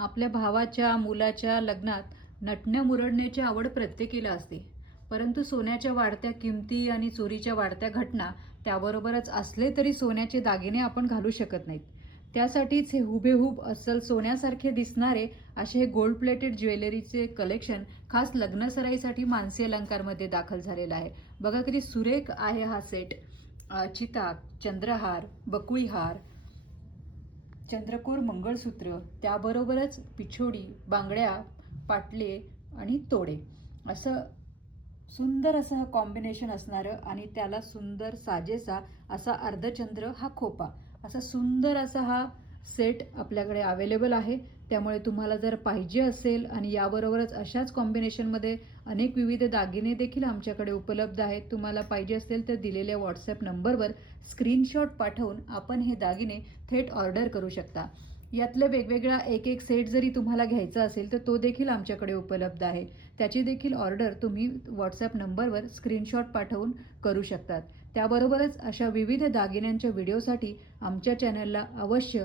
आपल्या भावाच्या मुलाच्या लग्नात नटण्या मुरडण्याची आवड प्रत्येकीला असते. परंतु सोन्याच्या वाढत्या किमती आणि चोरीच्या वाढत्या घटना त्याबरोबरच असले तरी सोन्याचे दागिने आपण घालू शकत नाहीत. त्यासाठीच हे हुबेहूब अस्सल सोन्यासारखे दिसणारे असे हे गोल्ड प्लेटेड ज्वेलरीचे कलेक्शन खास लग्नसराईसाठी मानसी अलंकारमध्ये दाखल झालेलं आहे. बघा किती सुरेख आहे हा सेट चिताक चंद्रहार बकुळीहार चंद्रकोर मंगळसूत्र त्याबरोबरच पिछोडी बांगड्या पाटले आणि तोडे. असं सुंदर असं हा कॉम्बिनेशन असणारं आणि त्याला सुंदर साजेसा असा अर्धचंद्र हा खोपा. असा सुंदर असा हा सेट आपल्याकडे अवेलेबल आहे. त्यामुळे तुम्हाला जर पाहिजे असेल आणि याबरोबरच अशाच कॉम्बिनेशनमध्ये अनेक विविध दागिने देखील आमच्याकडे उपलब्ध आहेत. तुम्हाला पाहिजे असेल तर दिलेल्या व्हॉट्सॲप नंबरवर स्क्रीनशॉट पाठवून आपण हे दागिने थेट ऑर्डर करू शकता. यातल्या वेगवेगळा एक एक सेट जरी तुम्हाला घ्यायचा असेल तर तो देखील आमच्याकडे उपलब्ध आहे. त्याची देखील ऑर्डर तुम्ही व्हॉट्सॲप नंबरवर स्क्रीनशॉट पाठवून करू शकतात. त्याबरोबरच अशा विविध दागिन्यांच्या व्हिडिओसाठी आमच्या चॅनलला अवश्य